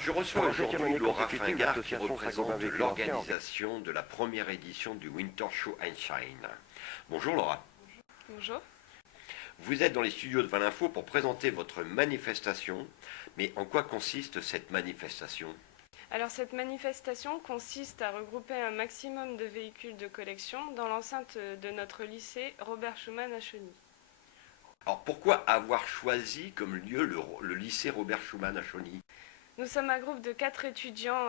Je reçois Pour la 7e aujourd'hui année Laura consécutive, Fingard qui l'association représente Saint-Gobain Véhicule l'organisation de la première édition du Winter Show Shine. Bonjour Laura. Bonjour. Vous êtes dans les studios de Valinfo pour présenter votre manifestation. Mais en quoi consiste cette manifestation ? Alors cette manifestation consiste à regrouper un maximum de véhicules de collection dans l'enceinte de notre lycée Robert Schuman à Chauny. Alors pourquoi avoir choisi comme lieu le lycée Robert Schuman à Chauny ? Nous sommes un groupe de 4 étudiants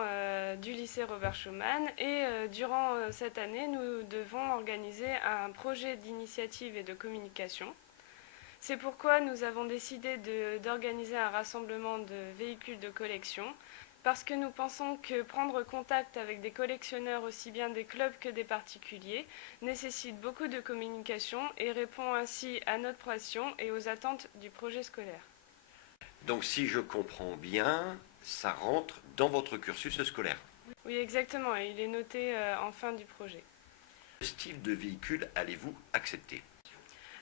du lycée Robert Schuman et durant cette année, nous devons organiser un projet d'initiative et de communication. C'est pourquoi nous avons décidé d'organiser un rassemblement de véhicules de collection parce que nous pensons que prendre contact avec des collectionneurs aussi bien des clubs que des particuliers nécessite beaucoup de communication et répond ainsi à notre passion et aux attentes du projet scolaire. Donc si je comprends bien, ça rentre dans votre cursus scolaire. Oui, exactement, et il est noté en fin du projet. Quel style de véhicule allez-vous accepter ?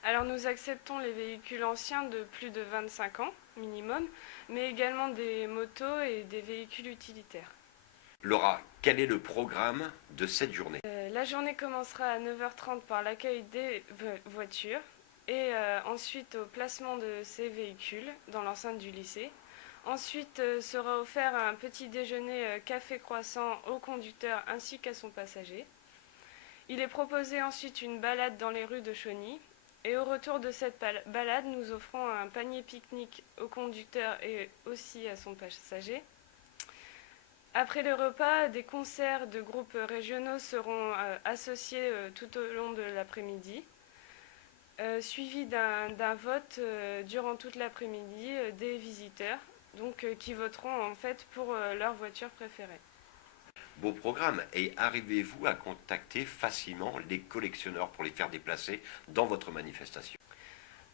Alors nous acceptons les véhicules anciens de plus de 25 ans minimum, mais également des motos et des véhicules utilitaires. Laura, quel est le programme de cette journée ? La journée commencera à 9h30 par l'accueil des voitures et ensuite au placement de ces véhicules dans l'enceinte du lycée. Ensuite sera offert un petit déjeuner café croissant au conducteur ainsi qu'à son passager. Il est proposé ensuite une balade dans les rues de Chauny. Et au retour de cette balade, nous offrons un panier pique-nique au conducteur et aussi à son passager. Après le repas, des concerts de groupes régionaux seront associés tout au long de l'après-midi, suivi d'un vote durant toute l'après-midi des visiteurs, qui voteront en fait pour leur voiture préférée. Beau programme. Et arrivez-vous à contacter facilement les collectionneurs pour les faire déplacer dans votre manifestation ?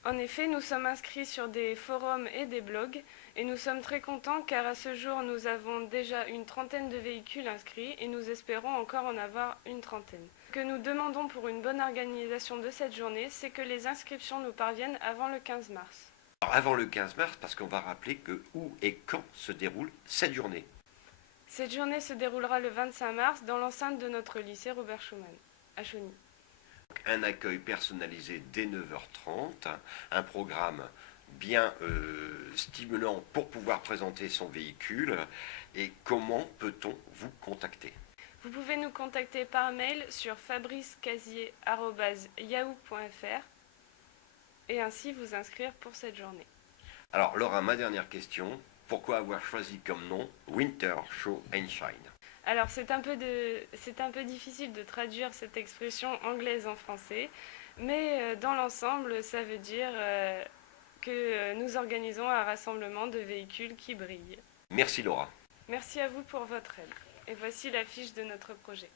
En effet, nous sommes inscrits sur des forums et des blogs et nous sommes très contents car à ce jour nous avons déjà une trentaine de véhicules inscrits et nous espérons encore en avoir une trentaine. Ce que nous demandons pour une bonne organisation de cette journée, c'est que les inscriptions nous parviennent avant le 15 mars. Alors, avant le 15 mars, parce qu'on va rappeler que où et quand se déroule cette journée. Cette journée se déroulera le 25 mars dans l'enceinte de notre lycée Robert Schuman, à Chauny. Un accueil personnalisé dès 9h30, un programme bien stimulant pour pouvoir présenter son véhicule. Et comment peut-on vous contacter ? Vous pouvez nous contacter par mail sur fabricecasier@yahoo.fr et ainsi vous inscrire pour cette journée. Alors Laura, ma dernière question. Pourquoi avoir choisi comme nom Winter Show Shine ? Alors c'est un peu difficile de traduire cette expression anglaise en français, mais dans l'ensemble ça veut dire que nous organisons un rassemblement de véhicules qui brillent. Merci Laura. Merci à vous pour votre aide. Et voici l'affiche de notre projet.